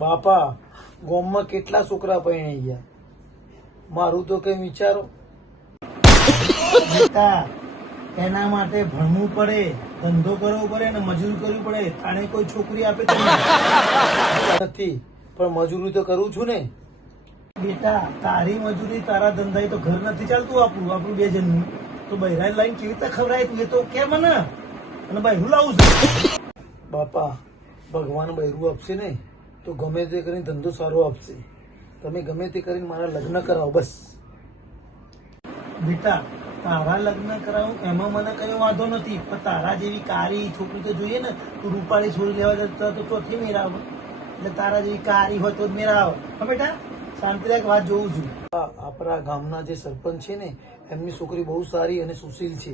બાપા ગામમાં કેટલા છોકરા પરણાઈ ગયા, મારું તો કઈ વિચારો. બેટા એના માટે ભણવું પડે, ધંધો કરવો પડે અને મજૂરી કરવી પડે, તાણે કોઈ છોકરી આપે તો નથી, પણ મજૂરી તો કરું છું ને. બેટા તારી મજૂરી તારા ધંધા તો ઘર નથી ચાલતું, આપણું બે જણનું તો બૈરા લાઈન કેવી રીતે ખવડાય તું એ તો કે મને, અને બૈરું લાવું છું. બાપા ભગવાન બૈરું આપશે ને તો ગમે તે કરીને ધંધો સારો આપશે, તમે ગમે તે કરીને મારા લગ્ન કરાવો બસ. બેટા તારા લગ્ન કરાવું એમાં મને કયો વાંધો નથી, પણ તારા જેવી કાળી છોકરી તો જોઈએ ને, તું રૂપાળી છોડી લેવા જતા તો ચોથી મેરા આવે, એટલે તારા જેવી કાળી હોય તો જ મેરા આવે. હા બેટા શાંતિલાયક વાત જોઉં છું. આપણા ગામના જે સરપંચ છે ને એમની છોકરી બહુ સારી અને સુશીલ છે.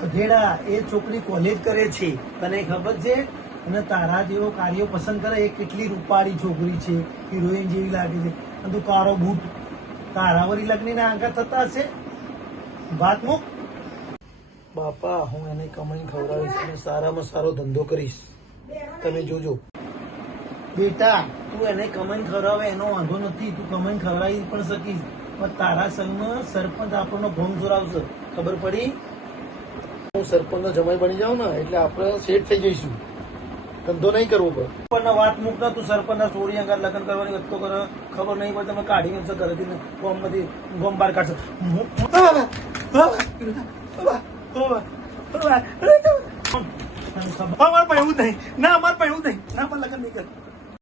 ગધેડા એ છોકરી કોલેજ કરે છે તને ખબર છે, અને તારા જેવો કાર્યો પસંદ કરે એ કેટલી રૂપાળી છોકરી છે, હિરોઈન જેવી લાગે છે, અને તું કારો બૂટ, તારા વળી લગ્નના આંકા થતા હશે. વાત મૂક. બાપા હું એને કમાઈને ખવડાવીશ અને સારામાં સારો ધંધો કરીશ, તમે જોજો. બેટા તું એને કમાઈને ખવડાવે એનો વાંધો નથી, તું કમાઈને ખવડાવી પણ શકીશ, પણ તારા સંગમાં સરપંચ આપણનો ભોંગ જોરાવશે, ખબર પડી? હું સરપંચનો જમાઈ બની જાઉં ને એટલે આપણે સેટ થઈ જઈશું, ધંધો નહીં કરવો પડે. પણ વાત મૂક ના, તું સરપંચના સોળી અંગાર લગ્ન કરવાની વસ્તુ કરે, ખબર નહીં પડે તમે કાઢી મેળશે ઘરેથી ગોમમાંથી ગોમ બહાર કાઢશે. અમારે પણ એવું જ નહીં, ના અમારે પણ એવું જ નહીં, ના પણ લગ્ન નહીં કર.